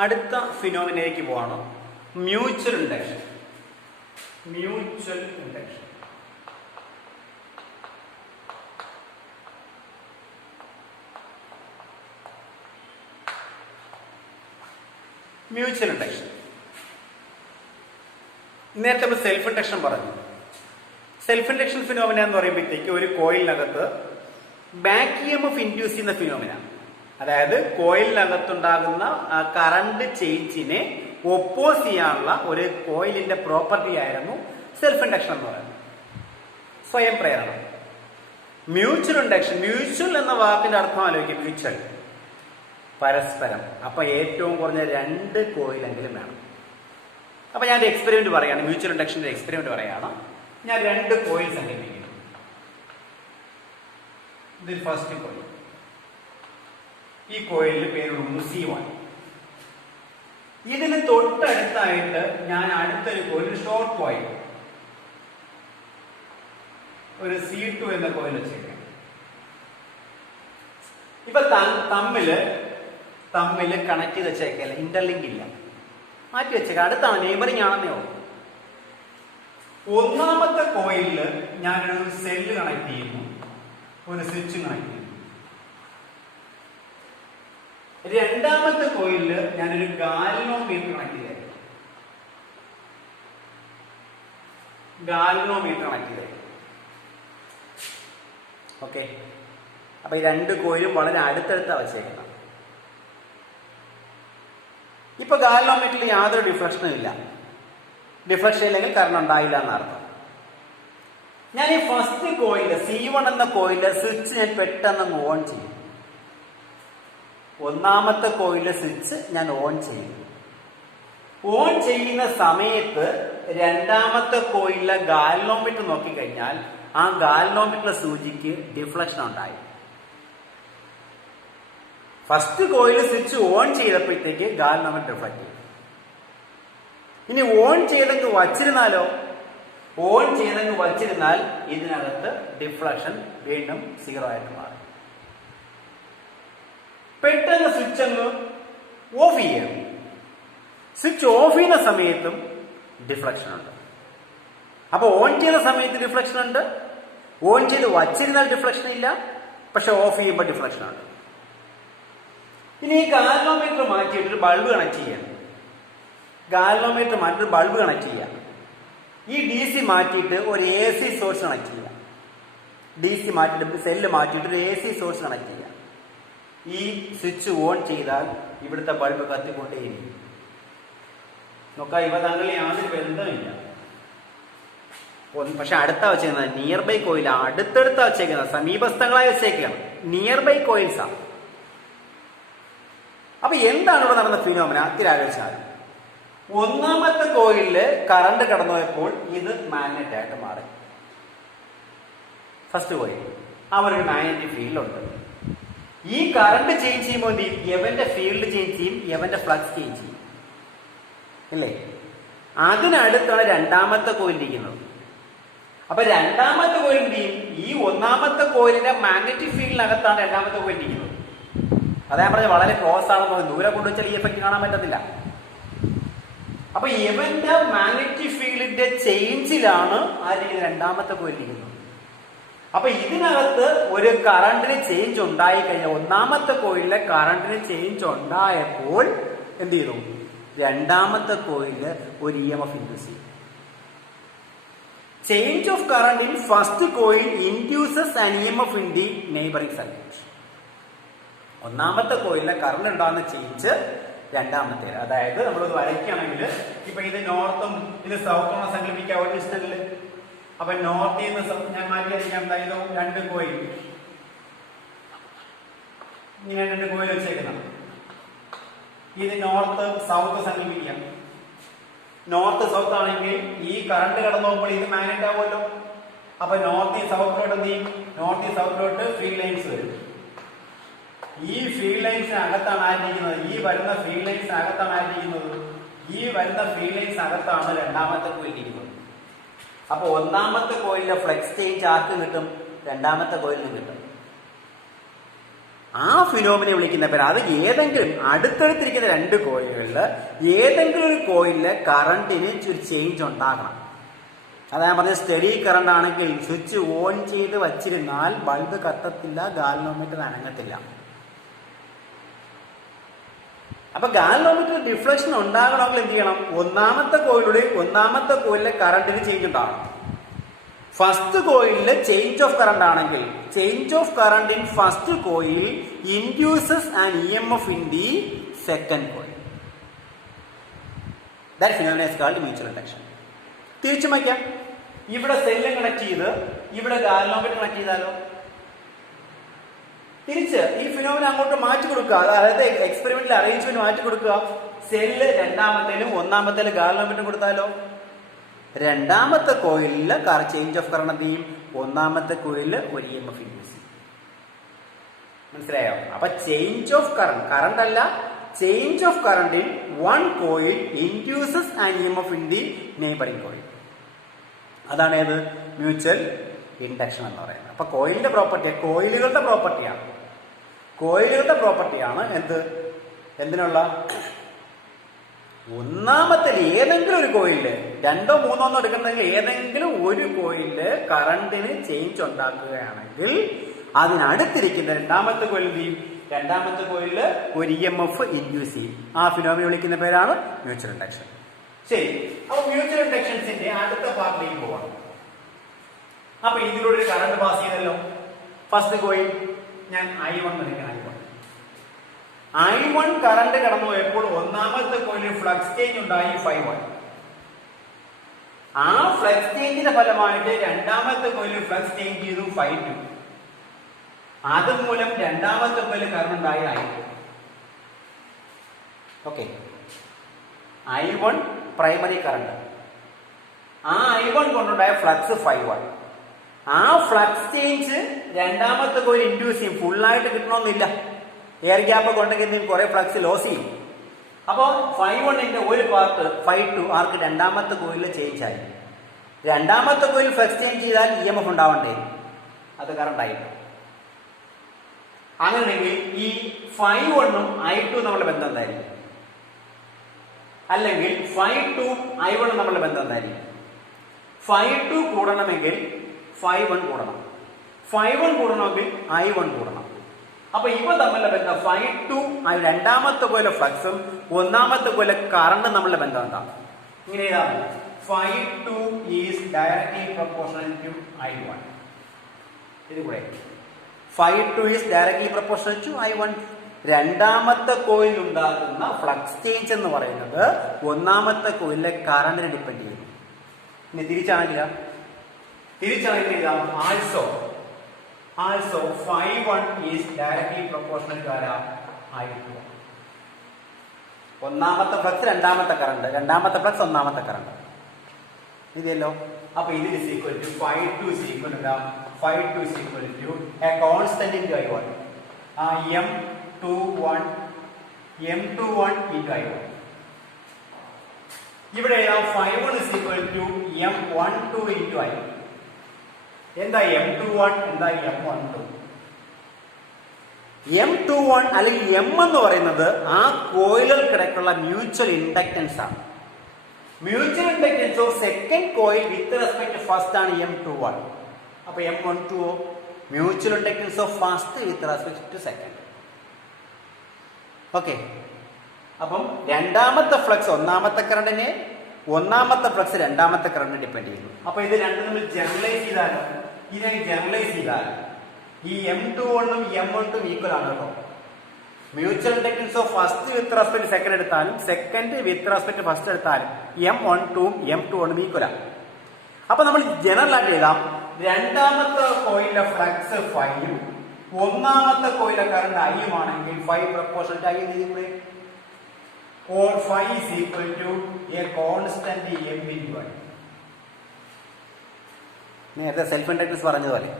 അടുത്ത ഫിനോമിനയിലേക്ക് പോവാണ് mutual induction. Mutual induction mutual induction നേരത്തെ നമ്മൾ സെൽഫ് ഇൻഡക്ഷൻ പറഞ്ഞു. സെൽഫ് ഇൻഡക്ഷൻ ഫിനോമിന എന്ന് പറയുമ്പോഴത്തേക്ക് ഒരു കോയിലിനകത്ത് ബാക്ക് EMF ഇൻഡ്യൂസ് ചെയ്യുന്ന ഫിനോമിന, അതായത് കോയിലിനകത്തുണ്ടാകുന്ന കറണ്ട് ചേഞ്ചിനെ ഒപ്പോസ് ചെയ്യാനുള്ള ഒരു കോയിലിന്റെ പ്രോപ്പർട്ടി ആയിരുന്നു സെൽഫ് ഇൻഡക്ഷൻ എന്ന് പറയുന്നത്, സ്വയം പ്രേരണം. മ്യൂച്വൽ ഇൻഡക്ഷൻ, മ്യൂച്വൽ എന്ന വാക്കിന്റെ അർത്ഥം ആലോചിക്കും. മ്യൂച്വൽ പരസ്പരം, അപ്പൊ ഏറ്റവും കുറഞ്ഞ 2 കോയിലെങ്കിലും വേണം. അപ്പൊ ഞാൻ എക്സ്പെരിമെന്റ് പറയാണ്, മ്യൂച്വൽ ഇൻഡക്ഷന്റെ എക്സ്പെരിമെന്റ് പറയാണ്. ഞാൻ 2 കോയിൽ സങ്കല്പിക്കുന്നു. ഇത് ഫസ്റ്റ് കോയിൽ, ഈ കോയിലിന്റെ പേരുണ്ട് C1. ഇതിന് തൊട്ടടുത്തായിട്ട് ഞാൻ അടുത്തൊരു കോയിൽ, ഷോർട്ട് കോയിൽ, ഒരു C2 എന്ന കോയിൽ വെച്ചേക്കാം. ഇപ്പൊ തമ്മില് കണക്ട് ചെയ്ത് വെച്ചേക്കല്ല, ഇന്റർലിങ്ക് ഇല്ല, മാറ്റി വെച്ചേക്കാം. അടുത്താണ്, നെയ്ബറിംഗ് ആണെന്നോ. ഒന്നാമത്തെ കോയിലില് ഞാനൊരു സെല്ല് കണക്ട് ചെയ്യുന്നു, ഒരു സ്വിച്ച് കണക്ട് ചെയ്യുന്നു. രണ്ടാമത്തെ കോയിലില് ഞാനൊരു ഗാൽവനോമീറ്റർ കണക്ട് ചെയ്തേക്കാം. ഓക്കെ. അപ്പൊ ഈ 2 കോയിലും വളരെ അടുത്തടുത്താ വെച്ചേക്കണം. ഇപ്പൊ ഗാൽവനോമീറ്ററിൽ യാതൊരു ഡിഫ്ലക്ഷനും ഇല്ല. ഡിഫ്ലക്ഷൻ ഇല്ലെങ്കിൽ കറണ്ട് ഉണ്ടായില്ല എന്നർത്ഥം. ഞാൻ ഈ ഫസ്റ്റ് കോയില് C1 എന്ന കോയില് സ്വിച്ച് ഞാൻ പെട്ടെന്ന് ഓൺ ചെയ്യും. ഒന്നാമത്തെ കോയിലെ സ്വിച്ച് ഞാൻ ഓൺ ചെയ്യും. ഓൺ ചെയ്യുന്ന സമയത്ത് രണ്ടാമത്തെ കോയിലെ ഗാൽവനോമീറ്റർ നോക്കിക്കഴിഞ്ഞാൽ ആ ഗാൽവനോമീറ്ററിലെ സൂചിക്ക് ഡിഫ്ലക്ഷൻ ഉണ്ടായി. ഫസ്റ്റ് കോയിൽ സ്വിച്ച് ഓൺ ചെയ്തപ്പോഴത്തേക്ക് ഗാൽവനോമീറ്റർ റിഫ്ലക്ട് ചെയ്യും. ഇനി ഓൺ ചെയ്തെങ്കിൽ വച്ചിരുന്നാൽ ഇതിനകത്ത് ഡിഫ്ലക്ഷൻ വീണ്ടും 0 ആയിട്ട് മാറും. പെട്ടെന്ന് സ്വിച്ച് അങ്ങ് ഓഫ് ചെയ്യണം. സ്വിച്ച് ഓഫ് ചെയ്യുന്ന സമയത്തും ഡിഫ്ലക്ഷൻ ഉണ്ട്. അപ്പൊ ഓൺ ചെയ്ത സമയത്ത് ഡിഫ്ലക്ഷൻ ഉണ്ട്, ഓൺ ചെയ്ത് വച്ചിരുന്നാൽ ഡിഫ്ലക്ഷൻ ഇല്ല, പക്ഷെ ഓഫ് ചെയ്യുമ്പോൾ ഡിഫ്ലക്ഷൻ ഉണ്ട്. ഇനി ഈ ഗാൽവനോമീറ്റർ മാറ്റിയിട്ട് ബൾബ് കണക്ട് ചെയ്യണം. ബൾബ് കണക്ട് ചെയ്യാം. ഈ DC മാറ്റിയിട്ട് ഒരു AC സോഴ്സ് കണക്ട് ചെയ്യാം. DC മാറ്റിയിട്ട് സെല്ല് മാറ്റിയിട്ട് ഒരു AC സോഴ്സ് കണക്ട് ചെയ്യാം. ഈ സ്വിച്ച് ഓൺ ചെയ്താൽ ഇവിടുത്തെ ബൾബ് കത്തിക്കൊണ്ടേയിരിക്കും. നോക്കാം, ഇവ തങ്ങളിൽ യാതൊരു ബന്ധമില്ല. പക്ഷെ അടുത്ത വെച്ചേക്കുന്നത് നിയർ ബൈ കോയിൽ, അടുത്തടുത്ത വെച്ചേക്കുന്നത് സമീപസ്ഥങ്ങളായി വെച്ചേക്കാണ്, നിയർ ബൈ കോയിൽസ് ആണ്. അപ്പൊ എന്താണ് ഇവിടെ നടന്ന ഫിനോമിന? ആലോചിച്ചാൽ ഒന്നാമത്തെ കോയിലില് കറണ്ട് കടന്നുപോയപ്പോൾ ഇത് മാഗ്നറ്റ് ആയിട്ട് മാറി. ഫസ്റ്റ് കോയിൽ അവരൊരു മാഗ്നറ്റിക് ഫീൽഡ് ഉണ്ട്. ഈ കറണ്ട് ചേഞ്ച് ചെയ്യുമ്പോൾ എന്ത് ചെയ്യും? എവന്റെ ഫീൽഡ് ചേഞ്ച് ചെയ്യും, എവന്റെ ഫ്ലക്സ് ചേഞ്ച് ചെയ്യും, അല്ലേ? അതിനടുത്താണ് രണ്ടാമത്തെ കോയിൽ ഇരിക്കുന്നത്. അപ്പൊ രണ്ടാമത്തെ കോയിൽ എന്ത് ചെയ്യും? ഈ ഒന്നാമത്തെ കോയിലിന്റെ മാഗ്നറ്റിക് ഫീൽഡിനകത്താണ് രണ്ടാമത്തെ കോയിൽ ഇരിക്കുന്നത്. അതാ ഞാൻ പറഞ്ഞ വളരെ ക്ലോസ് ആണെന്ന്. ദൂരെ കൊണ്ടുവച്ചാൽ ഈ എഫക്ട് കാണാൻ പറ്റത്തില്ല. അപ്പൊ ഇവന്റെ മാഗ്നറ്റിക് ഫീൽഡിന്റെ ചേഞ്ചിലാണ് ആയിരിക്കുന്നത് രണ്ടാമത്തെ കോയിൽ ഇരിക്കുന്നത്. അപ്പൊ ഇതിനകത്ത് ഒരു കറണ്ടിന് ചേഞ്ച് ഉണ്ടായി കഴിഞ്ഞാൽ, ഒന്നാമത്തെ കോയിലിലെ കറണ്ടിന് ചേഞ്ച് ഉണ്ടായപ്പോൾ എന്ത് ചെയ്തു? രണ്ടാമത്തെ കോയില് ഒരു EMF ഇൻഡ്യൂസ് ചെയ്യും. Change of current in first coil induces an EMF in the neighbouring circuit. ഒന്നാമത്തെ കോയിലിലെ കറണ്ട് ഉണ്ടാകുന്ന ചേഞ്ച് രണ്ടാമത്തെ, അതായത് നമ്മളത് വരയ്ക്കുകയാണെങ്കിൽ ഇപ്പൊ ഇത് നോർത്തും ഇത് സൗത്തും സങ്കല്പിക്കുക ഒരു ഡിസ്റ്റൻസിൽ. അപ്പൊ നോർത്തിൽ നിന്ന് ഞാൻ മാറ്റി വരയ്ക്കാം. അതായത് 2 കോയിൽ, ഇങ്ങനെ 2 കോയിൽ വെച്ചേക്കണം. ഇത് നോർത്ത് സൗത്ത് സങ്കല്പിക്കാം. നോർത്ത് സൗത്ത് ആണെങ്കിൽ ഈ കറണ്ട് കടന്നു പോകുമ്പോൾ ഇത് മാഗ്നറ്റ് ആവുമല്ലോ. അപ്പൊ നോർത്ത് സൗത്തിലോട്ട് എന്ത് ചെയ്യും? നോർത്ത് സൗത്തിലോട്ട് ഫീൽഡ് ലൈൻസ് വരും. ഈ ഫീൽഡ് ലൈൻസിന് അകത്താണ് ആയിരിക്കുന്നത്, ഈ വരുന്ന ഫീൽഡ് ലൈൻസിന് അകത്താണ് ആയിരിക്കുന്നത്, ഈ വരുന്ന ഫീൽഡ് ലൈൻസ് അകത്താണ് രണ്ടാമത്തെ കോയിൽ ഇരിക്കുന്നത്. അപ്പൊ ഒന്നാമത്തെ കോയിലിലെ ഫ്ലക്സ് ചേഞ്ച് ആർക്ക് കിട്ടും? രണ്ടാമത്തെ കോയിലിന് കിട്ടും. ആ ഫിനോമിനെ വിളിക്കുന്ന പേര്. അത് ഏതെങ്കിലും അടുത്തടുത്തിരിക്കുന്ന രണ്ട് കോയിലുകളിൽ ഏതെങ്കിലും ഒരു കോയിലില് കറണ്ടിന് ഒരു ചേഞ്ച് ഉണ്ടാകണം. അതാ ഞാൻ പറഞ്ഞത്, സ്റ്റഡി കറണ്ട് ആണെങ്കിൽ സ്വിച്ച് ഓൺ ചെയ്ത് വച്ചിരുന്നാൽ ബൾബ് കത്തത്തില്ല, ഗാൽവനോമീറ്റർ അനങ്ങത്തില്ല. അപ്പൊ ഗാൽവനോമീറ്റർ ഡിഫ്ലക്ഷൻ ഉണ്ടാകണമെങ്കിൽ എന്ത് ചെയ്യണം? ഒന്നാമത്തെ കോയിലിലെ കറണ്ടിന് ചേഞ്ച് ഉണ്ടാകണം. ഫസ്റ്റ് കോയിലില് ചേഞ്ച് ഓഫ് കറണ്ട് ആണെങ്കിൽ change of current in first coil induces an EMF in the second coil. That phenomena is called mutual induction. തിരിച്ചു വയ്ക്കാം. ഇവിടെ സെല്ല് കണക്ട് ചെയ്ത് ഇവിടെ ഗാൽവനോമീറ്റർ കണക്ട് ചെയ്താലോ? തിരിച്ച് ഈ ഫിനോമിന അങ്ങോട്ട് മാറ്റി കൊടുക്കുക. അതായത് എക്സ്പെരിമെന്റിൽ അറേഞ്ച്മെന്റ് മാറ്റി കൊടുക്കുക. സെല്ല് രണ്ടാമത്തേലും ഒന്നാമത്തേലും ഗാൽവനോമീറ്റർ കൊടുത്താലോ? രണ്ടാമത്തെ കോയിലില് ചേഞ്ച് ഓഫ് കറണ്ട് എന്ത് ചെയ്യും? ഒന്നാമത്തെ കോയിലില് ഒരു EMF ഇൻഡ്യൂസ് ചെയ്യും. മനസ്സിലായോ? അപ്പൊ ചേഞ്ച് ഓഫ് കറണ്ട് അല്ല, change of current in one coil induces an EMF in the neighbouring coil. അതാണ് ഏത്? മ്യൂച്വൽ ഇൻഡക്ഷൻ എന്ന് പറയുന്നത്. അപ്പൊ കോയിലിന്റെ കോയിലുകളുടെ പ്രോപ്പർട്ടിയാണ് എന്ത്? എന്തിനുള്ള? ഒന്നാമത്തെ ഏതെങ്കിലും ഒരു കോയില്, രണ്ടോ മൂന്നോ ഒന്നും എടുക്കുന്നെങ്കിൽ ഏതെങ്കിലും ഒരു കോയില് കറണ്ടിന് ചേഞ്ച് ഉണ്ടാക്കുകയാണെങ്കിൽ അതിനടുത്തിരിക്കുന്ന രണ്ടാമത്തെ കോയിൽ എന്ത് ചെയ്യും? രണ്ടാമത്തെ കോയില് ഒരു EMF ഇൻഡ്യൂസ് ചെയ്യും. ആ ഫിനോമിന വിളിക്കുന്ന പേരാണ് മ്യൂച്വൽ ഇൻഡക്ഷൻ. ശരി, അപ്പൊ മ്യൂച്വൽ ഇൻഡക്ഷൻസിന്റെ അടുത്ത പാർട്ടിലേക്ക് പോവാം. അപ്പൊ ഇതിലൂടെ ഒരു കറണ്ട് പാസ് ചെയ്തല്ലോ. ഫസ്റ്റ് കോയിൽ ഞാൻ I1 എടുക്കണം. I1 കറണ്ട് കടന്നു പോയപ്പോൾ ഒന്നാമത്തെ കോയിലിൽ ഫ്ലക്സ് ചേഞ്ച് ഉണ്ടായി ∅1. ആ ഫ്ലക്സ് ചേഞ്ചിന്റെ ഫലമായിട്ട് രണ്ടാമത്തെ കോയിലിൽ ഫ്ലക്സ് ചേഞ്ച് ചെയ്തു ∅2. അതുമൂലം രണ്ടാമത്തെ കോയിലിൽ കറണ്ട് ഉണ്ടായി I2. Okay, I1 primary current. ആ I1 കൊണ്ടുണ്ടായ ഫ്ലക്സ് ∅1. ആ ഫ്ലക്സ് ചേഞ്ച് രണ്ടാമത്തെ കോയിൽ ഇൻഡ്യൂസ് ചെയ്യും. ഫുള്ളായിട്ട് കിട്ടണമെന്നില്ല, എയർ ഗ്യാപ്പ് കൊണ്ടെങ്കിൽ കുറെ ഫ്ലക്സ് ലോസ് ചെയ്യും. അപ്പോ ∅1ന്റെ ഒരു പാർട്ട് ∅2 ആർക്ക് രണ്ടാമത്തെ കോയിലിൽ ചേഞ്ച് ആയി. രണ്ടാമത്തെ കോയിൽ ഫ്ലക്സ് ചേഞ്ച് ചെയ്താൽ EMF ഉണ്ടാവണ്ടേ? അത് കറണ്ട് ആയി. അങ്ങനെയെങ്കിൽ ഈ ∅1ഉം I2 തമ്മിലുള്ള ബന്ധം എന്തായിരിക്കും? അല്ലെങ്കിൽ ∅2 I1 തമ്മിലുള്ള ബന്ധം എന്തായിരിക്കും? ∅2 കൂടണമെങ്കിൽ ∅1 കൂടണം, ∅1 കൂടണമെങ്കിൽ I1 കൂടണം. അപ്പൊ ഇവ തമ്മിലുള്ള ബന്ധം ∅2 രണ്ടാമത്തെ കോയിലെ ഫ്ലക്സും ഒന്നാമത്തെ കോയിലെ കറണ്ടും തമ്മിലുള്ള ബന്ധം എന്താ? ഇങ്ങനെ എഴുതാം. ∅2 is directly proportional to I1. ഇത് കൂടെ ∅2 is directly proportional to I1. രണ്ടാമത്തെ കോയിൽ ഉണ്ടാകുന്ന ഫ്ലക്സ് ചേഞ്ച് എന്ന് പറയുന്നത് ഒന്നാമത്തെ കോയിലെ കറണ്ടിനെ ഡിപ്പെൻഡ് ചെയ്യുന്നു. ഇനി തിരിച്ചാണെങ്കിൽ Also, ∅1 is directly proportional to I2. ഒന്നാമത്തെ ഫ്ലക്സ് രണ്ടാമത്തെ കറണ്ട്, രണ്ടാമത്തെ ഫ്ലക്സ് ഒന്നാമത്തെ കറണ്ട്. ഇതല്ലോ. അപ്പൊ ഇത് ∅2 is equal to a constant into I1. M21 into I1. ഇവിടെ ∅1 is equal to M12 into I1. എന്താ M21, എന്താ M12? M21 അല്ലെങ്കിൽ M എന്ന് പറയുന്നത് ആ കോയിലുകൾക്കിടയ്ക്കുള്ള മ്യൂച്വൽ ഇൻഡക്റ്റൻസ് ആണ്. Mutual inductance of second coil with respect to first ആണ് M21. അപ്പൊ M12 mutual inductance of first with respect to second. Okay, അപ്പം രണ്ടാമത്തെ ഫ്ലക്സ് ഒന്നാമത്തെ കറണ്ടിനെ, ഒന്നാമത്തെ ഫ്ലക്സ് രണ്ടാമത്തെ കറണ്ടിനെ ഡിപ്പെൻഡ് ചെയ്യുന്നു. അപ്പൊ ഇത് രണ്ടും നമ്മൾ ജനറലൈസ് ചെയ്താൽ ഈ M21 ഉം M12 ഈക്വൽ ആണ് കേട്ടോ. Mutual inductance of first with respect second എടുത്താലും സെക്കൻഡ് വിത്ത് റെസ്പെക്ട് ഫസ്റ്റ് എടുത്താലും M12 ഉം M21 ഈക്വലാണ്. അപ്പൊ നമ്മൾ ജനറൽ ആയിട്ട് എഴുതാം, രണ്ടാമത്തെ കോയിലിലെ ഫ്ലക്സ് ∅ഉം ഒന്നാമത്തെ കോയിലെ കറണ്ട് I ആണെങ്കിൽ ∅ പ്രൊപ്പോർഷണൽ ടു I എന്ന് എഴുതിക്കൂടെ? or phi is equal to a constant M into I. നേരത്തെ സെൽഫ് ഇൻഡക്റ്റൻസ് പറഞ്ഞതുപോലെ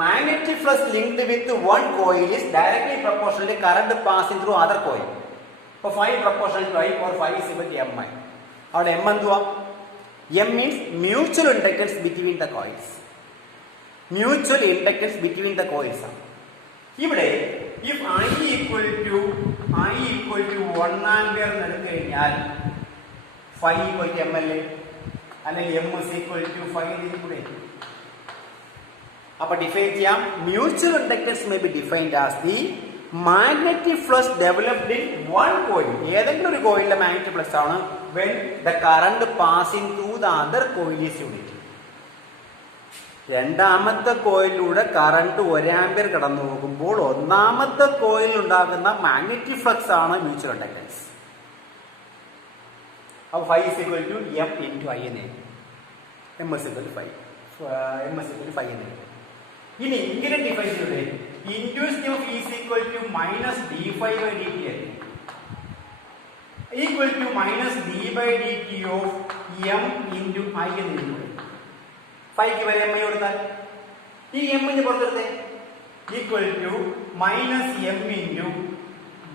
magnetic flux linked with one coil is directly proportional to current passing through other coil. So phi proportional to I or phi is equal to Mi. അവിടെ M എന്തുവാ? M means mutual inductance between the coils. Mutual inductance between the coils ആണ്. ഇവിടെ if I equal to 1 ampere എന്ന് എടുത്തു കഴിഞ്ഞാൽ phi equal to M അല്ലേ, അല്ലെങ്കിൽ M is equal to phi കൂടെ. അപ്പൊ ഡിഫൈൻ ചെയ്യാം. Mutual inductance may be defined as the magnetic flux developed in one coil. ഏതെങ്കിലും ഒരു കോയിലിലെ മാഗ്നറ്റിക് ഫ്ലക്സ് ആണ് when the current passing through the other coil is unit. രണ്ടാമത്തെ കോയിലൂടെ current 1 ampere കടന്നു പോകുമ്പോൾ ഒന്നാമത്തെ കോയിൽ ഉണ്ടാകുന്ന മാഗ്നറ്റിക് ഫ്ലക്സ് ആണ് മ്യൂച്വൽ ഇൻഡക്ടൻസ്. അപ്പോൾ phi is equal to M into I എന്ന് എഴുതി. M is equal to phi എന്ന് എഴുതി. ഇനി ഇങ്ങനെ ഡിഫൈൻ ചെയ്തേ induced F is equal to minus D phi by D T ആയിരിക്കും, equal to minus D by D T of M into I എന്ന് എഴുതി. ഫൈക്ക് വരെ എം ഐ കൊടുത്താൽ ഈ എമ്മിന് പുറത്തെടുത്തേ equal to minus M into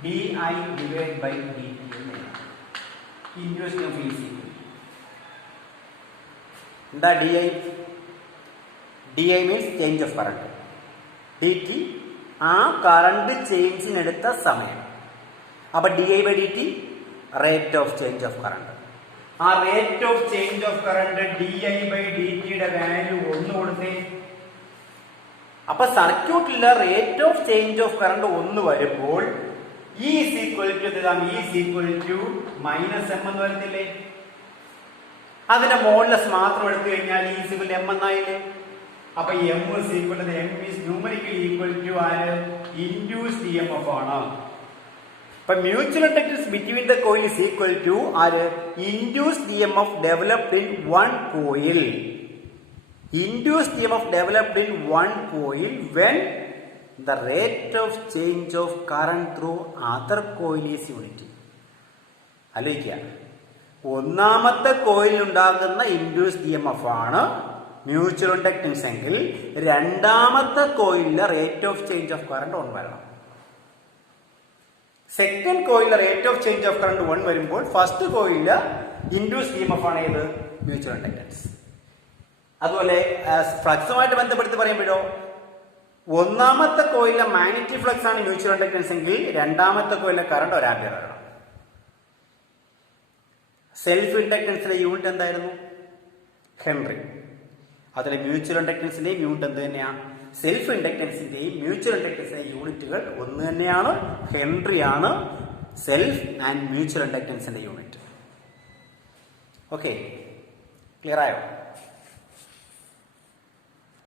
D I divide by D T എന്ന് ഇൻഡ്യൂസ്ഡ് എഫ് ഈസ് ഈക്വൽ. എന്താ D I? D I means change of current. D T ആ കറണ്ട് ചേഞ്ചിനെടുത്ത സമയം. അപ്പൊ D I by D T rate of change of current. ആ rate of change of current D I by D ടിയുടെ value 1 കൊടുത്തേ. അപ്പൊ സർക്യൂട്ടിലെ rate of change of current 1 വരുമ്പോൾ E is equal to minus M എന്ന് വരത്തില്ലേ? അതിന്റെ modulus മാത്രം എടുത്തു കഴിഞ്ഞാൽ E is equal to m എന്നായില്ലേ? അപ്പൊ m is equal to m is numerically equal to ആര്? Induced EMF ആണ്. അപ്പൊ mutual inductance between the coil is equal to ആര്? Induced EMF developed in one coil. Induced EMF developed in one coil when the rate of change of current through other coil is unity. ആലോചിക്കുക, ഒന്നാമത്തെ coil ഉണ്ടാകുന്ന induced EMF ആണ് mutual inductance എങ്കിൽ രണ്ടാമത്തെ കോയിലിലെ rate of change of current 1 വരണം. Second കോയിലിലെ rate of change of current 1 വരുമ്പോൾ ഫസ്റ്റ് കോയിലിലെ ഇൻഡ്യൂസ്ഡ് EMF ആണ് ഏത്? Mutual inductance. അതുപോലെ ഫ്ലക്സുമായിട്ട് ബന്ധപ്പെടുത്തി പറയുമ്പോഴോ ഒന്നാമത്തെ കോയിലിലെ മാഗ്നറ്റിക് ഫ്ലക്സ് ആണ് മ്യൂച്വൽ ഇൻഡക്ടൻസ് എങ്കിൽ രണ്ടാമത്തെ കോയിലിലെ കറണ്ട് 1 ആംപിയർ വരണം. സെൽഫ് ഇൻഡക്ടൻസിന്റെ യൂണിറ്റ് എന്തായിരുന്നു? ഹെൻറി. അതിലെ മ്യൂച്വൽ ഇൻഡക്ടൻസിന്റെയും യൂണിറ്റ് എന്ത് തന്നെയാണ്? സെൽഫ് ഇൻഡക്ടൻസിന്റെയും മ്യൂച്വൽ ഇൻഡക്ടൻസിന്റെയും യൂണിറ്റുകൾ ഒന്ന് തന്നെയാണ്. ഹെൻറിയാണ് സെൽഫ് ആൻഡ് മ്യൂച്വൽ ഇൻഡക്ടൻസിന്റെ യൂണിറ്റ്. ഓക്കെ, ക്ലിയർ ആയോ?